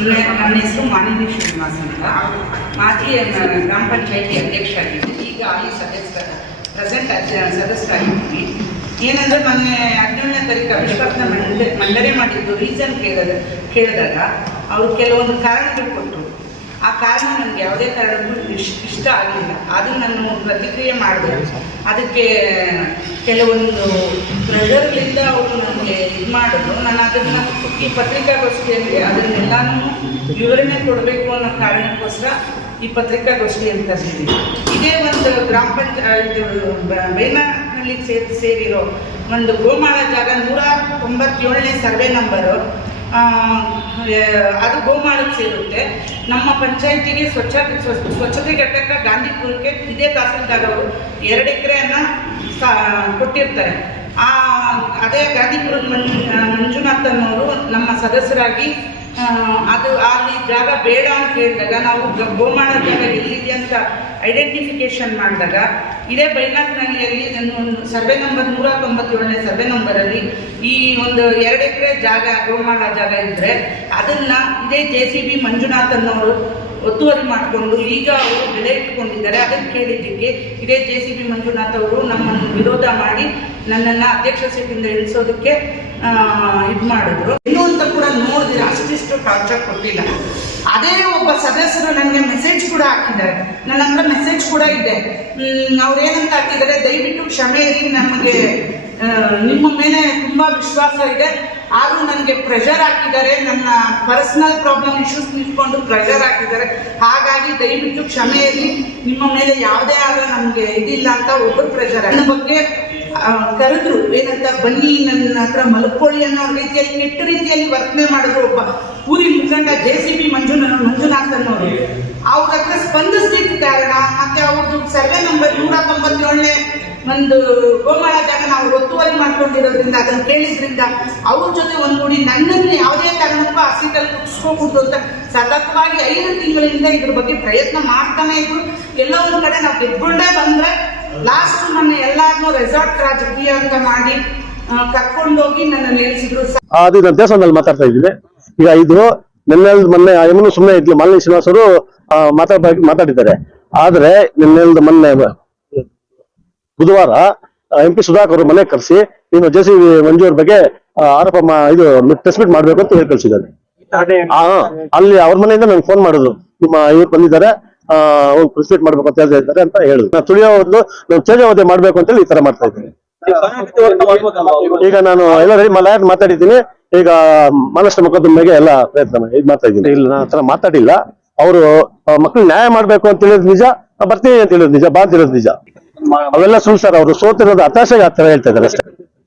ನನ್ನ ನನ್ನ ಹೆಸರು ಮಾಲಿನಿ ಶ್ರೀನಿವಾಸ್ ಅಂತ. ಮಾಜಿ ಗ್ರಾಮ ಪಂಚಾಯತಿ ಅಧ್ಯಕ್ಷ ಆಗಿದ್ದೆ ಈಗ ಅಲ್ಲಿ ಸದಸ್ಯರ ಪ್ರೆಸೆಂಟ್ ಸದಸ್ಯರಾಗಿದ್ದೀನಿ. ಏನಂದ್ರೆ ಮೊನ್ನೆ ಹದಿನೇಳನೇ ತಾರೀಕು ಅವಿಶ್ವಾಸನ ಮಂಡ ಮಂಡನೆ ಮಾಡಿದ್ದು ರೀಸನ್ ಕೇಳಿದ, ಕೇಳಿದಾಗ ಅವರು ಕೆಲವೊಂದು ಕಾರಣಗಳು ಕೊಟ್ಟರು. ಆ ಕಾರಣ ನನಗೆ ಯಾವುದೇ ಕಾರಣಕ್ಕೂ ಇಷ್ಟ ಆಗಲಿಲ್ಲ. ಅದು ನಾನು ಪ್ರತಿಕ್ರಿಯೆ ಮಾಡಿದೆ. ಅದಕ್ಕೆ ಕೆಲವೊಂದು ಪ್ರೆಷರ್ಲಿಂದ ಅವರು ನನಗೆ ಇದು ಮಾಡಿದ್ರು. ನಾನು ಅದನ್ನು ಈ ಪತ್ರಿಕಾಗೋಷ್ಠಿಯಲ್ಲಿ, ಅದನ್ನೆಲ್ಲನೂ ವಿವರಣೆ ಕೊಡಬೇಕು ಅನ್ನೋ ಕಾರಣಕ್ಕೋಸ್ಕರ ಈ ಪತ್ರಿಕಾಗೋಷ್ಠಿ ಅಂತ ಕರೆಸಿದ್ದೀನಿ ಇದೇ ಒಂದು ಗ್ರಾಮ ಪಂಚಾಯತ್ ಬೈನಾನಲ್ಲಿ ಸೇರಿ, ಸೇರಿರೋ ಒಂದು ಗೋಮಾಳ ಜಾಗ ನೂರ ತೊಂಬತ್ತೇಳನೇ ಸರ್ವೆ ನಂಬರು. ಅದು ಗೋಮಾಳಕ್ಕೆ ಸೇರುತ್ತೆ. ನಮ್ಮ ಪಂಚಾಯಿತಿಗೆ ಸ್ವಚ್ಛ ಸ್ವ- ಸ್ವಚ್ಛತೆ ಘಟಕ ಗಾಂಧಿಪುರಕ್ಕೆ ಇದೇ ತಹಸೀಲ್ದಾರ್ ಅವರು ಎರಡು ಎಕರೆಯನ್ನು ಕೊಟ್ಟಿರ್ತಾರೆ. ಆ, ಅದೇ ಗಾಂಧಿಪುರದ ಮಂಜು ಮಂಜುನಾಥ್ ಅನ್ನೋರು ನಮ್ಮ ಸದಸ್ಯರಾಗಿ ಅದು ಅಲ್ಲಿ ಜಾಗ ಬೇಡ ಅಂತ ಹೇಳಿದಾಗ ನಾವು ಗೋಮಾಳ ಜಾಗ ಎಲ್ಲಿದೆ ಅಂತ ಐಡೆಂಟಿಫಿಕೇಶನ್ ಮಾಡಿದಾಗ ಇದೇ ಬೈನಾಕ್ನಹಳ್ಳಿಯಲ್ಲಿ ಒಂದು ಸರ್ವೆ ನಂಬರ್ ನೂರ ತೊಂಬತ್ತೇಳನೇ ಸರ್ವೆ ನಂಬರಲ್ಲಿ ಈ ಒಂದು ಎರಡು ಎಕರೆ ಜಾಗ ಗೋಮಾಳ ಜಾಗ ಇದ್ದರೆ ಅದನ್ನು ಇದೇ ಜೆ ಸಿ ಬಿ ಮಂಜುನಾಥ್ ಅನ್ನೋರು ಒತ್ತುವರಿ ಮಾಡಿಕೊಂಡು ಈಗ ಅವರು ಬೆಲೆ ಇಟ್ಕೊಂಡಿದ್ದಾರೆ ಅದನ್ನು ಕೇಳಿದ್ದಕ್ಕೆ ಇದೇ ಜೆ ಸಿ ಬಿ ಮಂಜುನಾಥ್ ಅವರು ನಮ್ಮನ್ನು ವಿರೋಧ ಮಾಡಿ ನನ್ನನ್ನು ಅಧ್ಯಕ್ಷ ಸೀಟಿಂದ ಇಳಿಸೋದಕ್ಕೆ ಇದು ಮಾಡಿದ್ರು ಇನ್ನೂ ಅಂತ ಕೂಡ ನೋಡಿದ್ರೆ ಅಷ್ಟಿಷ್ಟು ಟಾರ್ಚರ್ ಕೊಟ್ಟಿಲ್ಲ ಅದೇ ಒಬ್ಬ ಸದಸ್ಯರು ನನಗೆ ಮೆಸೇಜ್ ಕೂಡ ಹಾಕಿದ್ದಾರೆ. ನನ್ನ ಹತ್ರ ಮೆಸೇಜ್ ಕೂಡ ಇದೆ. ಅವ್ರು ಏನಂತ ಹಾಕಿದ್ದಾರೆ, ದಯವಿಟ್ಟು ಕ್ಷಮೆ ಇರಿ, ನಮಗೆ ನಿಮ್ಮ ಮೇಲೆ ತುಂಬ ವಿಶ್ವಾಸ ಇದೆ. ಆದರೂ ನನಗೆ ಪ್ರೆಷರ್ ಹಾಕಿದ್ದಾರೆ, ನನ್ನ ಪರ್ಸನಲ್ ಪ್ರಾಬ್ಲಮ್ ಇಶ್ಯೂಸ್ ನಿಂತ್ಕೊಂಡು ಪ್ರೆಷರ್ ಹಾಕಿದ್ದಾರೆ. ಹಾಗಾಗಿ ದಯವಿಟ್ಟು ಕ್ಷಮೆ ಇರಲಿ ನಿಮ್ಮ ಮೇಲೆ ಯಾವುದೇ ಆದ ನಮಗೆ ಇದಿಲ್ಲ ಅಂತ ಒಬ್ಬರು ಪ್ರೆಷರ್ ನನ್ನ ಬಗ್ಗೆ ಕರೆದ್ರು, ಏನಂತ, ಬನ್ನಿ, ನನ್ನ ಹತ್ರ ಮಲ್ಕೊಳ್ಳಿ ಅನ್ನೋ ರೀತಿಯಲ್ಲಿ, ಕೆಟ್ಟ ರೀತಿಯಲ್ಲಿ ವರ್ತನೆ ಮಾಡಿದ್ರು ಒಬ್ಬ. ಊರಿ ಮುಖಂಡ ಜೆ ಸಿ ಬಿ ಮಂಜುನ ಮಂಜುನಾಥ್ ಅನ್ನೋರು ಅವ್ರ ಹತ್ರ ಸ್ಪಂದಿಸ್ಲಿಕ್ಕೆ ಕಾರಣ ಮತ್ತೆ ಅವ್ರದ್ದು ಸರ್ವೆ ನಂಬರ್ ನೂರ ತೊಂಬತ್ತೇಳನೇ ಒಂದು ಗೋಮಾಳ ಜಾಗ ನಾವು ಒತ್ತುವರಿ ಮಾಡ್ಕೊಂಡಿರೋದ್ರಿಂದ, ಅದನ್ನ ಕೇಳಿದ್ರಿಂದ ಅವ್ರ ಜೊತೆ ಒಂದ್ಗೂಡಿ ನನ್ನನ್ನು ಯಾವುದೇ ಕಾರಣಕ್ಕೂ ಆ ಸೀಟಲ್ಲಿ ಅಂತ ಸತತವಾಗಿ ಐದು ತಿಂಗಳಿಂದ ಇದ್ರ ಬಗ್ಗೆ ಪ್ರಯತ್ನ ಮಾಡ್ತಾನೆ ಇದ್ರು. ಎಲ್ಲ ಒಂದ್ ಕಡೆ ನಾವು ಗೆದ್ಕೊಂಡೇ ಬಂದ್ರೆ ಲಾಸ್ಟ್ ನನ್ನ ಎಲ್ಲಾರನ್ನೂ ರೆಸಾರ್ಟ್ ರಾಜಕೀಯ ಅಂತ ಮಾಡಿ ಕರ್ಕೊಂಡೋಗಿ ನನ್ನ ನಿಲ್ಲಿಸಿದ್ರು. ಅದೇ ಮಾತಾಡ್ತಾ ಇದ್ದೀನಿ. ಈಗ ಇದು ನಿನ್ನೆ ಮೊನ್ನೆ ಯಮನು ಸುಮ್ಮನೆ ಇದ್ಲು ಮಾಲಿನಿ ಶ್ರೀನಿವಾಸ್ ಅವರು ಮಾತಾಡ ಮಾತಾಡಿದ್ದಾರೆ. ಆದ್ರೆ ನಿನ್ನೆ ಮೊನ್ನೆ, ಬುಧವಾರ ಎಂ ಪಿ ಸುಧಾಕರ್ ಅವರು ಮನೆ ಕರೆಸಿ ನೀನು ಜೆ ಸಿ ಮಂಜು ಅವ್ರ ಬಗ್ಗೆ ಆರೋಪ ಇದು ಟೆಸ್ಟ್ ಮೀಟ್ ಮಾಡ್ಬೇಕು ಅಂತ ಹೇಳಿ ಕಳ್ಸಿದ್ದಾರೆ ಅಲ್ಲಿ ಅವ್ರ ಮನೆಯಿಂದ ನನ್ಗೆ ಫೋನ್ ಮಾಡುದು ನಿಮ್ಮ ಇವ್ರು ಬಂದಿದ್ದಾರೆ ಪ್ರೆಸ್ ಮೀಟ್ ಮಾಡ್ಬೇಕು ಅಂತ ಹೇಳಿದ್ದಾರೆ ಅಂತ ಹೇಳುದು ನಾನು ತುಳಿಯೋ ಬದಲು ನಾವು ಚೇಜಾವಧಿ ಮಾಡ್ಬೇಕು ಅಂತ ಹೇಳಿ ಈ ತರ ಮಾಡ್ತಾ ಇದ್ದೀನಿ. ಈಗ ನಾನು ಎಲ್ಲ ರೆಡಿ ಮಾತಾಡಿದ್ದೀನಿ. ಈಗ ಮನಸ್ಸು ಮೊಕದ್ದಮೆಗೆ ಎಲ್ಲ ಪ್ರಯತ್ನ ಇದು ಮಾಡ್ತಾ ಇದ್ದೀನಿ. ಇಲ್ಲ ನಾನು ಹತ್ರ ಮಾತಾಡಿಲ್ಲ. ಅವರು ಮಕ್ಕಳು ನ್ಯಾಯ ಮಾಡ್ಬೇಕು ಅಂತ ಹೇಳಿದ್ ನಿಜ ನಾನ್ ಬರ್ತೀನಿ ಅಂತ ಹೇಳಿದ್ ನಿಜ ಬಾ ಅಂತ ಹೇಳಿದ್ ನಿಜ. ಅವೆಲ್ಲ ಸುಳ್ಳು ಸರ್ ಅವರು ಸೋತಿರೋದು ಹತಾಶೆಗೆ ಆ ತರ ಹೇಳ್ತಾ ಇದ್ದಾರೆ ಅಷ್ಟೇ.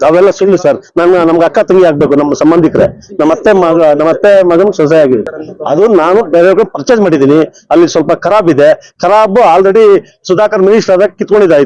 ಅವೆಲ್ಲ ಸುಳ್ಳು ಸರ್. ನನ್ನ ನಮ್ಗೆ ಅಕ್ಕ ತಂಗಿ ಆಗ್ಬೇಕು ನಮ್ಮ ಸಂಬಂಧಿಕರೇ. ನಮ್ಮ ಅತ್ತೆ ಮಗ ನಮ್ಮ ಅತ್ತೆ ಮಗನ ಸೊಸೆ ಆಗಿದೆ ಅದು ನಾನು ಬೇರೆ ಪರ್ಚೇಸ್ ಮಾಡಿದ್ದೀನಿ. ಅಲ್ಲಿ ಸ್ವಲ್ಪ ಖರಾಬ್ ಇದೆ. ಖರಾಬ್ ಆಲ್ರೆಡಿ ಸುಧಾಕರ್ ಮಿನಿಸ್ಟರ್ ಆದಾಗ ಕಿತ್ಕೊಂಡಿದ್ದಾಯ್ತು.